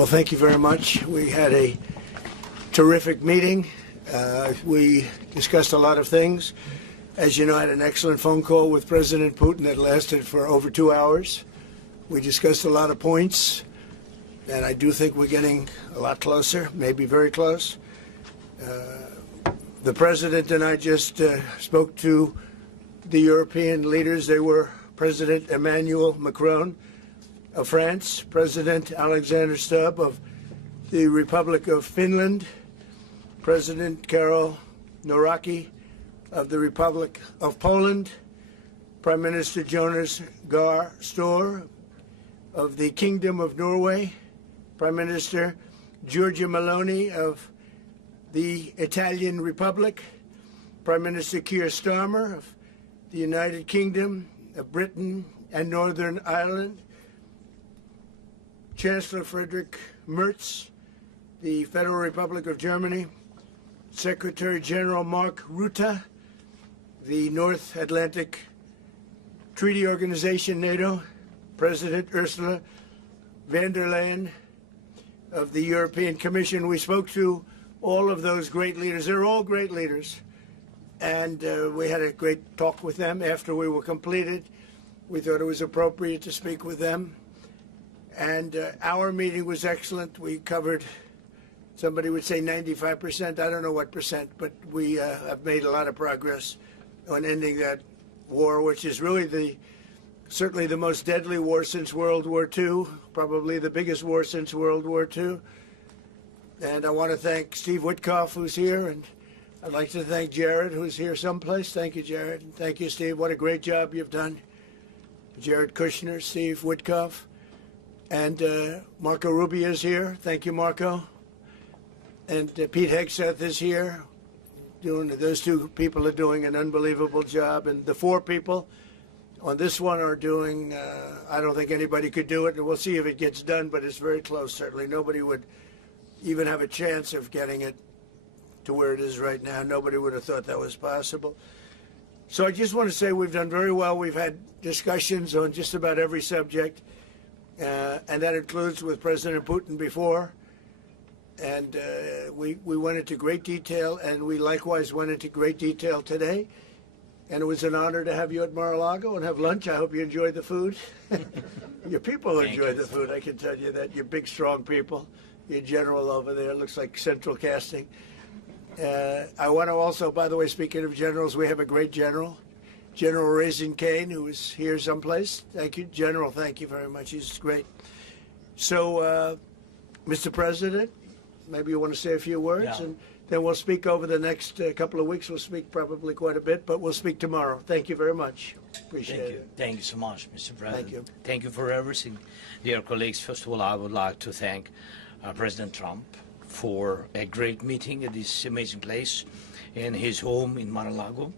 Well, thank you very much. We had a terrific meeting. We discussed a lot of things. As you know, I had an excellent phone call with President Putin that lasted for over 2 hours. We discussed a lot of points, and I do think we're getting a lot closer, maybe very close. The President and I just spoke to the European leaders. They were President Emmanuel Macron of France, President Alexander Stubb of the Republic of Finland, President Karol Nawrocki of the Republic of Poland, Prime Minister Jonas Gahr Store of the Kingdom of Norway, Prime Minister Giorgia Meloni of the Italian Republic, Prime Minister Keir Starmer of the United Kingdom of Britain and Northern Ireland, Chancellor Friedrich Merz, the Federal Republic of Germany, Secretary General Mark Rutte, the North Atlantic Treaty Organization, NATO, President Ursula von der Leyen of the European Commission. We spoke to all of those great leaders. They're all great leaders. And we had a great talk with them after we were completed. We thought it was appropriate to speak with them. And our meeting was excellent. We covered, somebody would say 95%. I don't know what percent, but we have made a lot of progress on ending that war, which is really certainly the most deadly war since World War II, probably the biggest war since World War II. And I want to thank Steve Witkoff, who's here, and I'd like to thank Jared, who's here someplace. Thank you, Jared. And thank you, Steve. What a great job you've done. Jared Kushner, Steve Witkoff, and Marco Rubio is here. Thank you, Marco. And Pete Hegseth is here. Those two people are doing an unbelievable job. And the four people on this one are doing, I don't think anybody could do it. And we'll see if it gets done, but it's very close, certainly. Nobody would even have a chance of getting it to where it is right now. Nobody would have thought that was possible. So I just want to say we've done very well. We've had discussions on just about every subject, and that includes with President Putin before. And we went into great detail, and we likewise went into great detail today. And it was an honor to have you at Mar-a-Lago and have lunch. I hope you enjoyed the food. Your people enjoyed the food, I can tell you that. You're big, strong people. Your general over there looks like central casting. I want to also, by the way, speaking of generals, we have a great general, General Raisin Kane, who is here someplace. Thank you, General. Thank you very much. He's great. So, Mr. President, maybe you want to say a few words, and then we'll speak over the next couple of weeks. We'll speak probably quite a bit, but we'll speak tomorrow. Thank you very much. Appreciate it. Thank you so much, Mr. President. Thank you. Thank you for everything. Dear colleagues, first of all, I would like to thank President Trump for a great meeting at this amazing place in his home in Mar-a-Lago.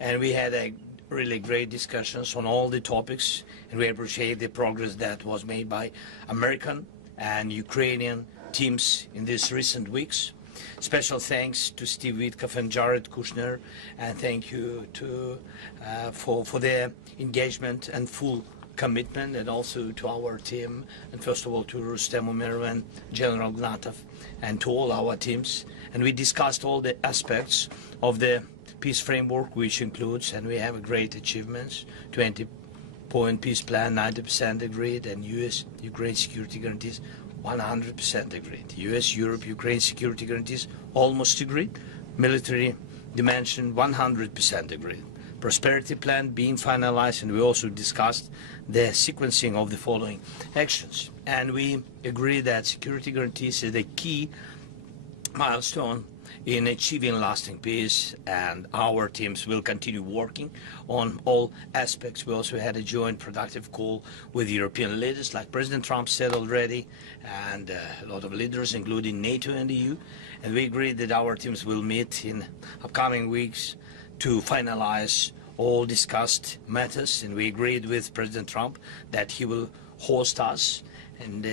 And we had a really great discussions on all the topics, and we appreciate the progress that was made by American and Ukrainian teams in these recent weeks. Special thanks to Steve Witkoff and Jared Kushner, and thank you for their engagement and full commitment, and also to our team, and first of all to Rustem Umerov and General Gnatov, and to all our teams. And we discussed all the aspects of the peace framework, which includes, and we have great achievements, 20-point peace plan, 90% agreed, and US-Ukraine security guarantees 100% agreed. US-Europe-Ukraine security guarantees almost agreed. Military dimension 100% agreed. Prosperity plan being finalized, and we also discussed the sequencing of the following actions. And we agree that security guarantees is the key milestone in achieving lasting peace, and our teams will continue working on all aspects. We also had a joint productive call with European leaders, like President Trump said already, and a lot of leaders, including NATO and the EU. And we agreed that our teams will meet in upcoming weeks to finalize all discussed matters, and we agreed with President Trump that he will host us, and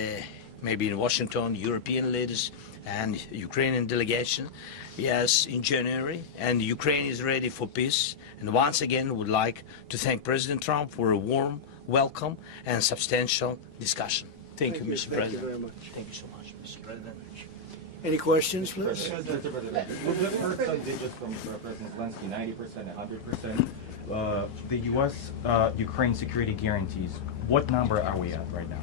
maybe in Washington, European leaders and Ukrainian delegation, yes, in January. And Ukraine is ready for peace. And once again, would like to thank President Trump for a warm welcome and substantial discussion. Thank you, Mr. Thank you President. very much. Thank you so much, Mr. President. Any questions, please? We've heard some digits from President Zelensky, 90%, 100%. The U.S. Ukraine security guarantees. What number are we at right now?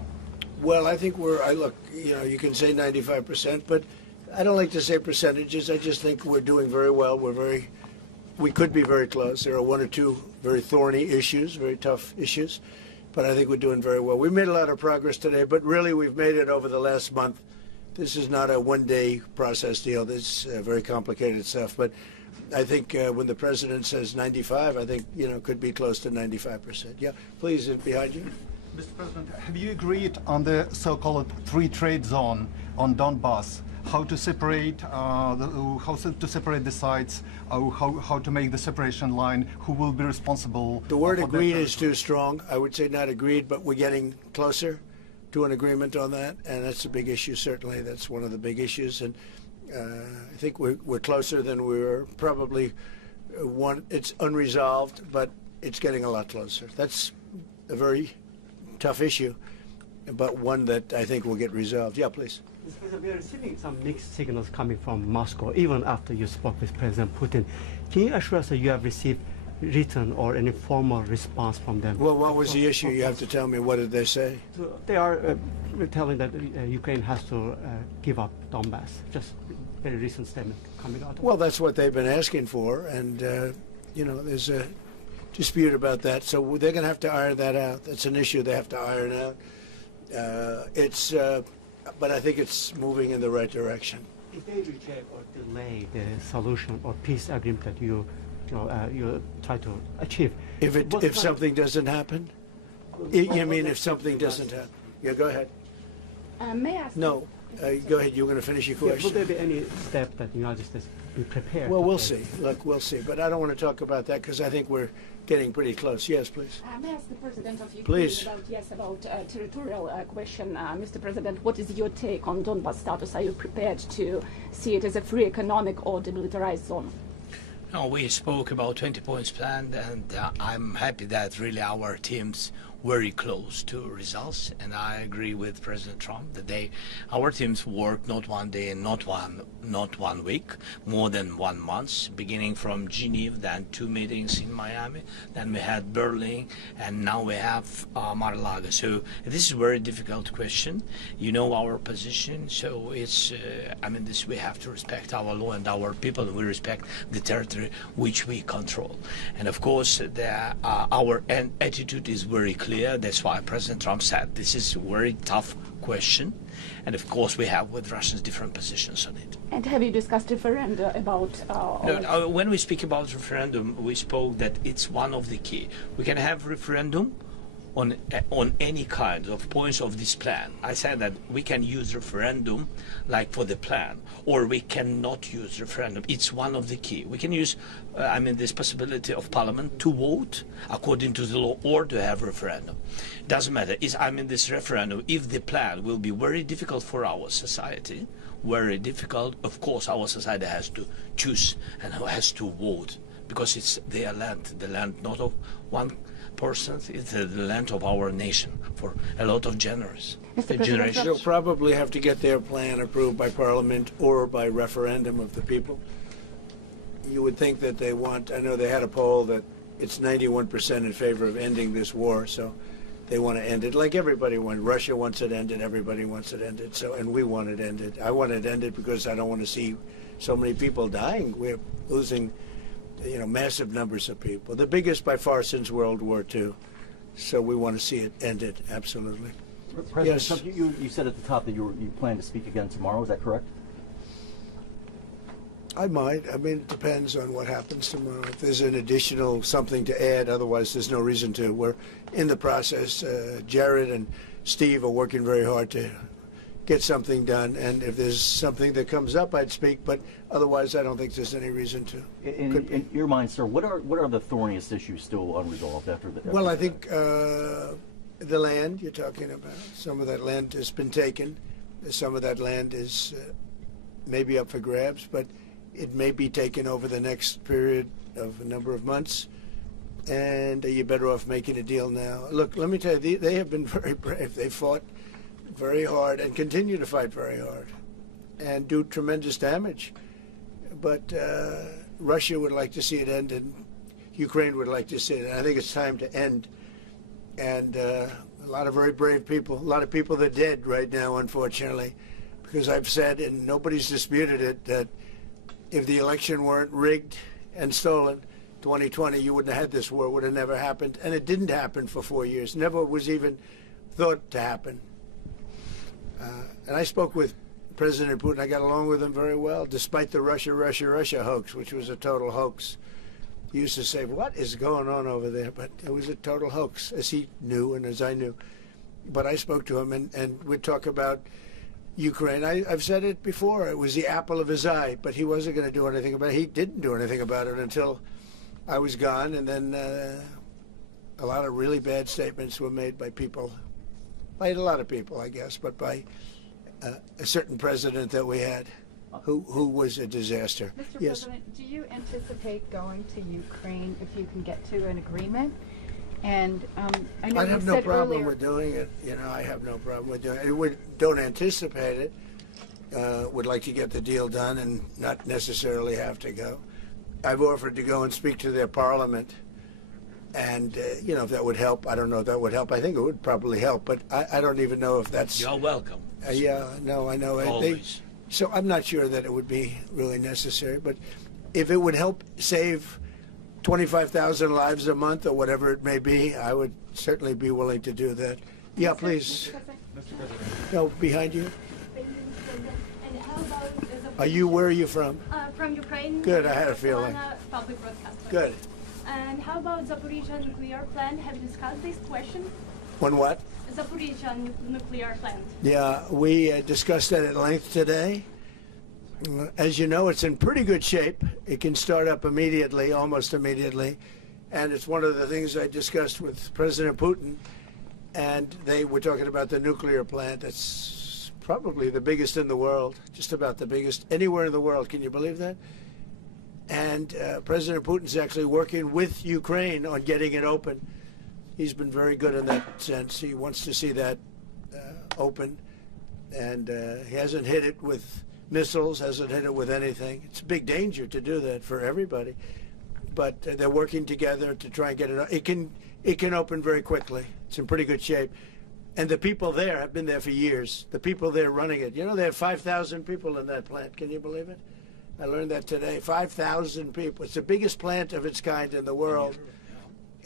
Well, I think look, you can say 95%, but I don't like to say percentages. I just think we're doing very well. We could be very close. There are one or two very thorny issues, very tough issues, but I think we're doing very well. We made a lot of progress today, but really we've made it over the last month. This is not a one-day process deal. This is very complicated stuff, but I think when the president says 95, I think, could be close to 95%. Yeah, please, behind you. Mr. President, have you agreed on the so-called free trade zone on Donbass? How to separate the sites? How to make the separation line? Who will be responsible? The word for that agreed is territory? too strong. I would say not agreed, but we're getting closer to an agreement on that, and that's a big issue. Certainly, that's one of the big issues, and I think we're closer than we were. Probably it's unresolved, but it's getting a lot closer. That's a very tough issue, but one that I think will get resolved. Yeah, please. Mr. President, we are receiving some mixed signals coming from Moscow, even after you spoke with President Putin. Can you assure us that you have received written or any formal response from them? Well, what was the issue? You have to tell me. What did they say? So they are telling that Ukraine has to give up Donbass. Just very recent statement coming out. Well, that's what they've been asking for, and there's a dispute about that. So they're going to have to iron that out. That's an issue they have to iron out. But I think it's moving in the right direction. If they reject or delay the solution or peace agreement that you try to achieve, If something doesn't happen, you mean if something doesn't happen? Yeah, go ahead. May I ask? No, go ahead. You were going to finish your will question. there be any step that the United States be prepared? Well, to we'll take? see. Look, we'll see. But I don't want to talk about that because I think we're getting pretty close. Yes, please. May I ask the President of Ukraine Please. about territorial question? Mr. President, what is your take on Donbas status? Are you prepared to see it as a free economic or demilitarized zone? No, we spoke about 20 points plan, and I'm happy that really our teams very close to results, and I agree with President Trump that our teams worked not one day and not one week, more than 1 month, beginning from Geneva, then 2 meetings in Miami, then we had Berlin, and now we have Mar-a-Lago. So this is a very difficult question. You know our position, so it's we have to respect our law and our people, and we respect the territory which we control. And of course, our attitude is very clear. That's why President Trump said this is a very tough question, and of course we have with Russians different positions on it. And have you discussed referenda about? When we speak about referendum, we spoke that it's one of the key. We can have referendum on any kind of points of this plan. I said that we can use referendum like for the plan, or we cannot use referendum. It's one of the key. We can use, this possibility of Parliament to vote according to the law or to have referendum. Doesn't matter. This referendum, if the plan will be very difficult for our society, very difficult, of course our society has to choose and has to vote, because it's their land, the land not of one person, it's the land of our nation for a lot of generations. They'll probably have to get their plan approved by Parliament or by referendum of the people. You would think that they want, I know they had a poll that it's 91% in favor of ending this war, so they want to end it like everybody wants. Russia wants it ended, everybody wants it ended, and we want it ended. I want it ended because I don't want to see so many people dying. We're losing massive numbers of people, the biggest by far since World War II. So we want to see it ended, absolutely. President Yes. Trump, you said at the top that you plan to speak again tomorrow. Is that correct? I might. It depends on what happens tomorrow. If there's an additional something to add, otherwise there's no reason to. We're in the process. Jared and Steve are working very hard to get something done, and if there's something that comes up, I'd speak, but otherwise I don't think there's any reason to. In your mind, sir, what are the thorniest issues still unresolved after the? Well, I think the land you're talking about, some of that land has been taken. Some of that land is maybe up for grabs, but it may be taken over the next period of a number of months, and you're better off making a deal now. Look, let me tell you, they have been very brave. They fought very hard and continue to fight very hard and do tremendous damage. But Russia would like to see it end, and Ukraine would like to see it. And I think it's time to end. And a lot of very brave people, a lot of people that are dead right now, unfortunately, because I've said, and nobody's disputed it, that if the election weren't rigged and stolen, 2020, you wouldn't have had this war. It would have never happened. And it didn't happen for 4 years. Never was even thought to happen. And I spoke with President Putin. I got along with him very well, despite the Russia hoax, which was a total hoax. He used to say, what is going on over there? But it was a total hoax, as he knew and as I knew. But I spoke to him, and we'd talk about Ukraine. I've said it before. It was the apple of his eye, but he wasn't going to do anything about it. He didn't do anything about it until I was gone, and then a lot of really bad statements were made by people, by a lot of people, I guess, but by a certain president that we had who was a disaster. Mr. Yes. President, do you anticipate going to Ukraine if you can get to an agreement? And I know I you have no said problem earlier, with doing it. You know, I have no problem with doing it. We don't anticipate it. Would like to get the deal done and not necessarily have to go. I've offered to go and speak to their parliament. And, you know, if that would help. I don't know if that would help. I think it would probably help. But I don't even know if that's... You're welcome. Yeah, no, I know. Always. So I'm not sure that it would be really necessary. But if it would help save 25,000 lives a month or whatever it may be, I would certainly be willing to do that. Yeah, please. Mr. President. No, behind you. And how about Where are you from? from Ukraine? Good, I had a feeling. Public broadcaster. Good. And how about Zaporizhia nuclear plant? Have you discussed this question? On what? Zaporizhia nuclear plant. Yeah, we discussed that at length today. As you know, it's in pretty good shape. It can start up immediately, almost immediately. And it's one of the things I discussed with President Putin. And they were talking about the nuclear plant. It's probably the biggest in the world, just about the biggest anywhere in the world. Can you believe that? And President Putin's actually working with Ukraine on getting it open. He's been very good in that sense. He wants to see that open. And he hasn't hit it with missiles, hasn't hit it with anything. It's a big danger to do that for everybody. But they're working together to try and get it. It can open very quickly. It's in pretty good shape. And the people there have been there for years. The people there running it. You know, they have 5,000 people in that plant. Can you believe it? I learned that today. 5,000 people. It's the biggest plant of its kind in the world.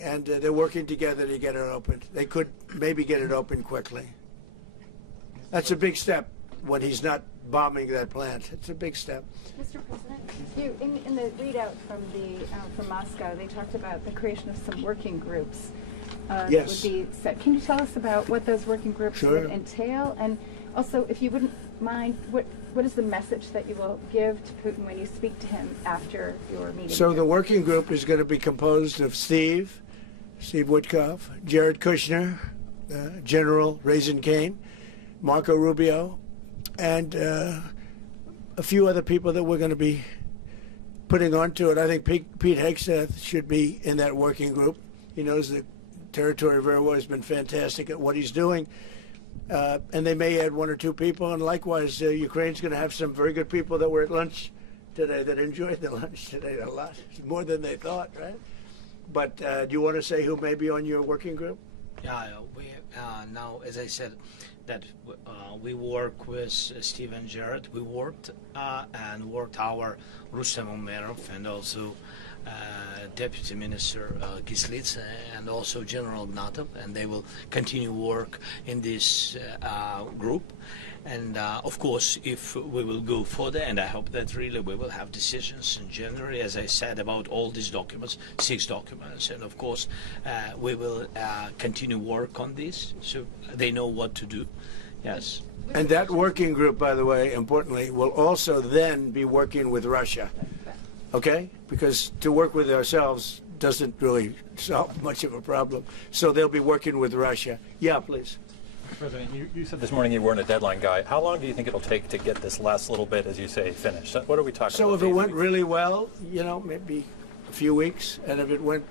And they're working together to get it open. They could maybe get it open quickly. That's a big step when he's not bombing that plant. It's a big step. Mr. President, in the readout from Moscow, they talked about the creation of some working groups that Yes. would be set. Can you tell us about what those working groups Sure. would entail? And also, if you wouldn't mind, what is the message that you will give to Putin when you speak to him after your meeting? So here? the working group is going to be composed of Steve Witkoff, Jared Kushner, General Raisin Kane, Marco Rubio, and a few other people that we're going to be putting onto it. I think Pete Hegseth should be in that working group. He knows the territory very well. He's been fantastic at what he's doing. And they may add one or two people. And likewise, Ukraine's going to have some very good people that were at lunch today that enjoyed the lunch today a lot, more than they thought, right? But do you want to say who may be on your working group? Yeah, we now, as I said, that we work with Steve and Jared. We worked our Rustem Umerov and also Deputy Minister Kislitsa and also General Ignatov, and they will continue work in this group. And of course, if we will go further, and I hope that really we will have decisions in January, as I said, about all these documents, 6 documents, and of course, we will continue work on this, so they know what to do. Yes. And that working group, by the way, importantly, will also then be working with Russia. Okay? Because to work with ourselves doesn't really solve much of a problem. So they'll be working with Russia. Yeah, please. President, you said this morning you weren't a deadline guy. How long do you think it'll take to get this last little bit, as you say, finished? What are we talking So about? if it went really well, you know, maybe a few weeks. And if it went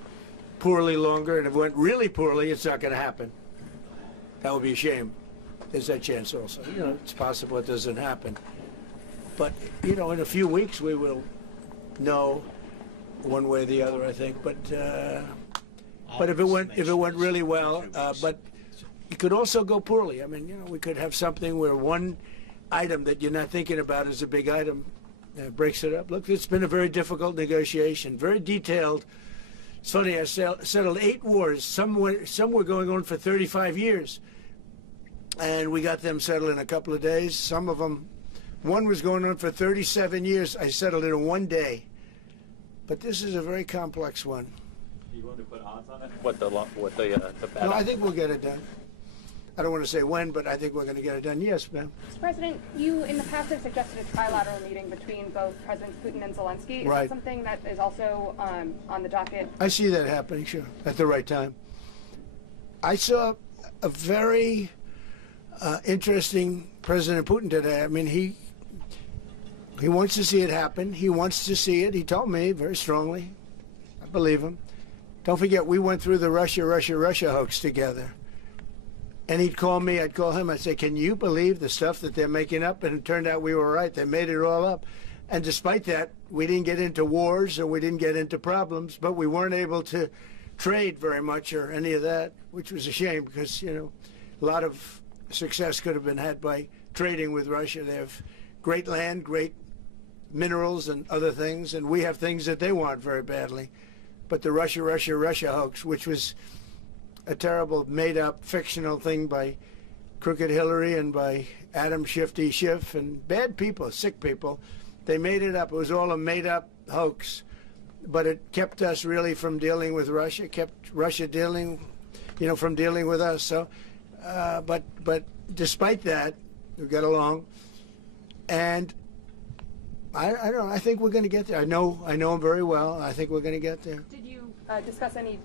poorly longer, and if it went really poorly, it's not going to happen. That would be a shame. There's that chance also. It's possible it doesn't happen. But, in a few weeks we will know one way or the other, I think. But if it went really well, but it could also go poorly. I mean, we could have something where one item that you're not thinking about is a big item breaks it up. Look, it's been a very difficult negotiation, very detailed. It's funny, I settled 8 wars. Some were going on for 35 years. And we got them settled in a couple of days. Some of them, one was going on for 37 years. I settled it in 1 day. But this is a very complex one. Do you want to put odds on it? What the bad No, I think we'll get it done. I don't want to say when, but I think we're going to get it done. Yes, ma'am. Mr. President, you in the past have suggested a trilateral meeting between both Presidents Putin and Zelensky. Is Right. that something that is also on the docket? I see that happening, sure, at the right time. I saw a very interesting President Putin today. I mean, he wants to see it happen. He wants to see it. He told me very strongly. I believe him. Don't forget, we went through the Russia hoax together. And he'd call me, I'd call him, I'd say, can you believe the stuff that they're making up? And it turned out we were right. They made it all up. And despite that, we didn't get into wars and we didn't get into problems, but we weren't able to trade very much or any of that, which was a shame because, a lot of success could have been had by trading with Russia. They have great land, great minerals and other things, and we have things that they want very badly. But the Russia hoax, which was a terrible, made-up, fictional thing by Crooked Hillary and by Adam Shifty Schiff and bad people, sick people. They made it up. It was all a made-up hoax. But it kept us really from dealing with Russia, kept Russia dealing, from dealing with us. So, but despite that, we got along. And I don't know. I think we're going to get there. I know him very well. I think we're going to get there. Did you discuss any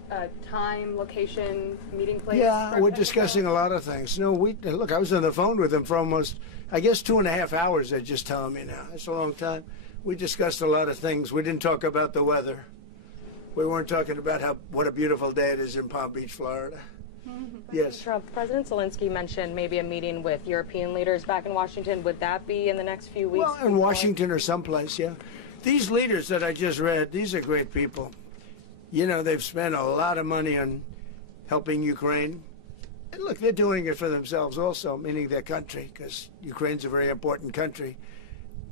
time, location, meeting place? Yeah, we're discussing a lot of things. No, look, I was on the phone with him for almost, I guess, 2.5 hours. They're just telling me now. That's a long time. We discussed a lot of things. We didn't talk about the weather. We weren't talking about what a beautiful day it is in Palm Beach, Florida. Yes. Trump, President Zelensky mentioned maybe a meeting with European leaders back in Washington. Would that be in the next few weeks? Well, in Washington or someplace, yeah. These leaders that I just read, these are great people. They've spent a lot of money on helping Ukraine. And look, they're doing it for themselves also, meaning their country, because Ukraine's a very important country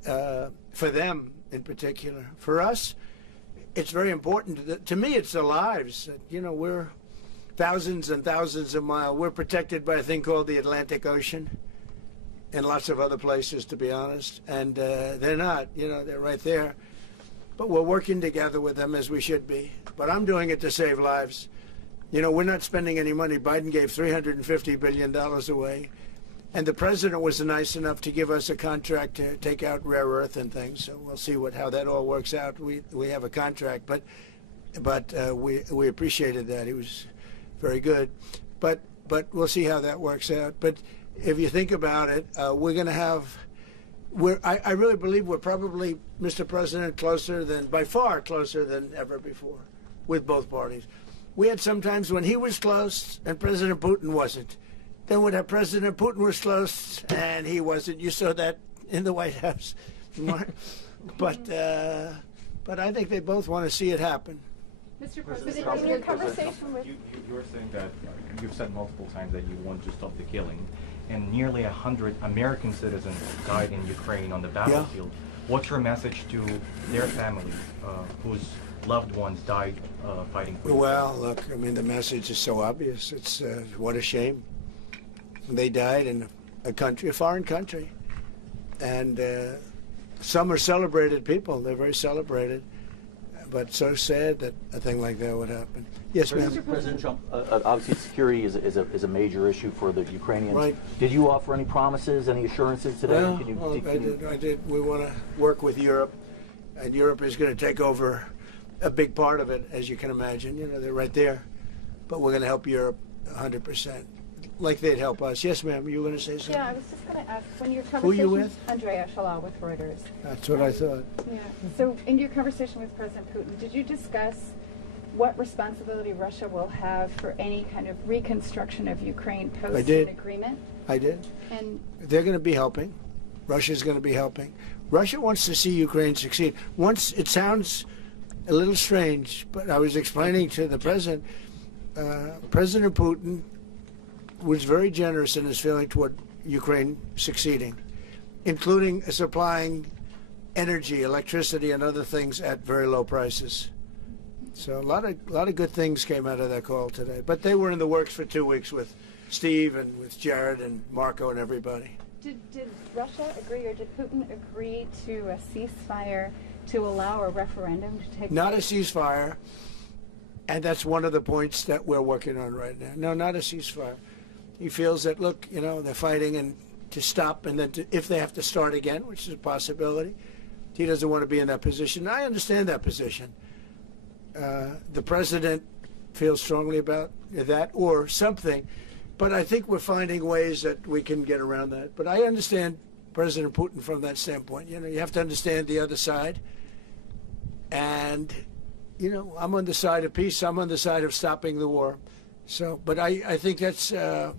for them in particular. For us, it's very important. To me, it's the lives. We're thousands and thousands of miles. We're protected by a thing called the Atlantic Ocean and lots of other places, to be honest. And they're not, they're right there. But we're working together with them as we should be. But I'm doing it to save lives. We're not spending any money. Biden gave $350 billion away. And the president was nice enough to give us a contract to take out rare earth and things. So we'll see how that all works out. We have a contract, but we appreciated that. He was very good. But we'll see how that works out. But if you think about it, we're going to have. I really believe we're probably, Mr. President, by far closer than ever before with both parties. We had some times when he was close and President Putin wasn't. Then when President Putin was close and he wasn't. You saw that in the White House. But I think they both want to see it happen. Mr. President, in your conversation with... You're saying that you've said multiple times that you want to stop the killing. And nearly 100 American citizens died in Ukraine on the battlefield. Yeah. What's your message to their families whose loved ones died fighting for Ukraine? Well, look, the message is so obvious. It's what a shame. They died in a foreign country. And some are celebrated people. They're very celebrated. But so sad that a thing like that would happen. Yes, ma'am. President Trump, obviously security is a major issue for the Ukrainians. Right. Did you offer any promises, any assurances today? Well, I did. We want to work with Europe, and Europe is going to take over a big part of it, as you can imagine. They're right there. But we're going to help Europe 100%, like they'd help us. Yes, ma'am, you were going to say something? Yeah, I was just going to ask, when your conversation... Who are you with? Andrea Shalal with Reuters. That's what I thought. Yeah. So in your conversation with President Putin, did you discuss what responsibility Russia will have for any kind of reconstruction of Ukraine post an agreement? I did. And They're going to be helping. Russia's going to be helping. Russia wants to see Ukraine succeed. Once it sounds a little strange, but I was explaining to the president, President Putin was very generous in his feeling toward Ukraine succeeding, including supplying energy, electricity, and other things at very low prices. So a lot of good things came out of that call today. But they were in the works for 2 weeks with Steve and with Jared and Marco and everybody. did Russia agree, or did Putin agree to a ceasefire to allow a referendum to take place? Not a ceasefire, and that's one of the points that we're working on right now. No, not a ceasefire. He feels that, look, you know, they're fighting and to stop, and then if they have to start again, which is a possibility, he doesn't want to be in that position. I understand that position. The president feels strongly about that or something, but I think we're finding ways that we can get around that. But I understand President Putin from that standpoint. You know, you have to understand the other side. And, you know, I'm on the side of peace. I'm on the side of stopping the war. So, but I think that's a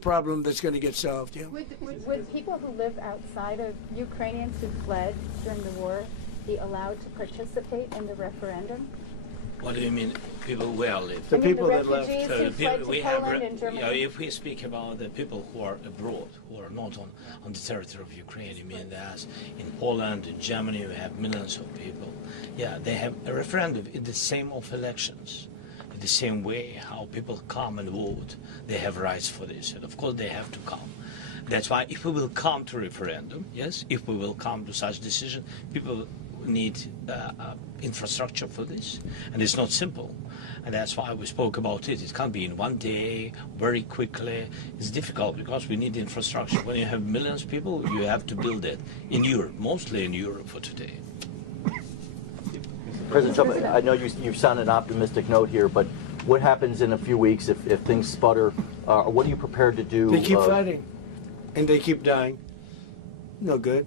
problem that's going to get solved. Yeah. Would people who live outside of Ukrainians who fled during the war be allowed to participate in the referendum? What do you mean, people where live? The people that left. Refugees who fled to Poland and Germany. You know, if we speak about the people who are abroad, who are not on the territory of Ukraine, you mean that in Poland, in Germany, we have millions of people. Yeah, they have a referendum in the same of elections. In the same way how people come and vote, they have rights for this. And of course they have to come. That's why if we will come to referendum, yes, if we will come to such decision, people need infrastructure for this. And it's not simple. And that's why we spoke about it. It can't be in one day, very quickly. It's difficult because we need infrastructure. When you have millions of people, you have to build it in Europe, mostly in Europe for today. President Trump, I know you sound an optimistic note here, but what happens in a few weeks if things sputter? What are you prepared to do? They keep fighting, and they keep dying. No good.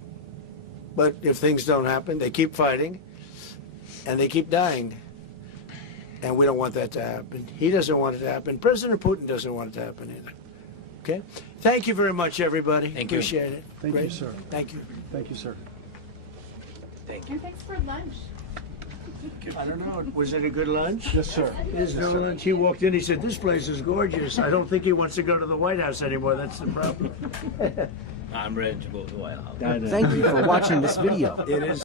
But if things don't happen, they keep fighting, and they keep dying. And we don't want that to happen. He doesn't want it to happen. President Putin doesn't want it to happen either. Okay? Thank you very much, everybody. Thank you. Appreciate it. Thank Great. you, sir. Thank you. Thank you, sir. Thank you. And thanks for lunch. I don't know. Was it a good lunch? Yes, sir. There's no lunch. He walked in. He said, "This place is gorgeous." I don't think he wants to go to the White House anymore. That's the problem. I'm ready to go to the White House. Thank you for watching this video. It is.